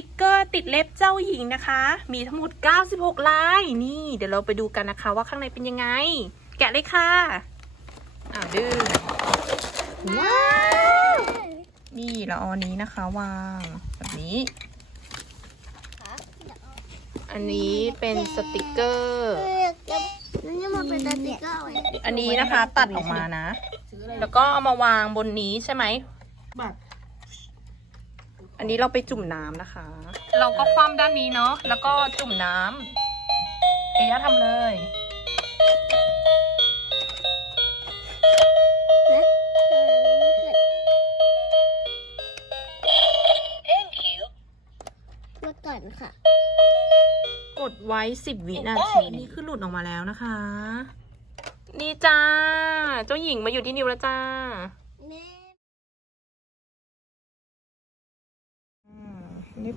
ติกเกอร์ติดเล็บเจ้าหญิงนะคะ มีทั้งหมด 96 ลาย นี่เดี๋ยวเราไปดูกันนะคะว่าข้างในเป็นยังไง แกะเลยค่ะอ่าดื้อว้าวนี่เราเอาอันนี้นะคะวางแบบนี้ อันนี้เป็นสติกเกอร์ นี่มันเป็นสติกเกอร์ไว้อันนี้นะคะตัดออกมานะ แล้วก็เอามาวางบนนี้ใช่ไหมบัตร อันนี้เราไปจุ่มน้ำนะคะ เราก็คว่ำด้านนี้เนาะ แล้วก็จุ่มน้ำเอยะทำเลยมาก่อนค่ะ กดไว้สิบวินาทีนี่คือหลุดออกมาแล้วนะคะ นี่จ้า เจ้าหญิงมาอยู่ที่นิวแล้วจ้า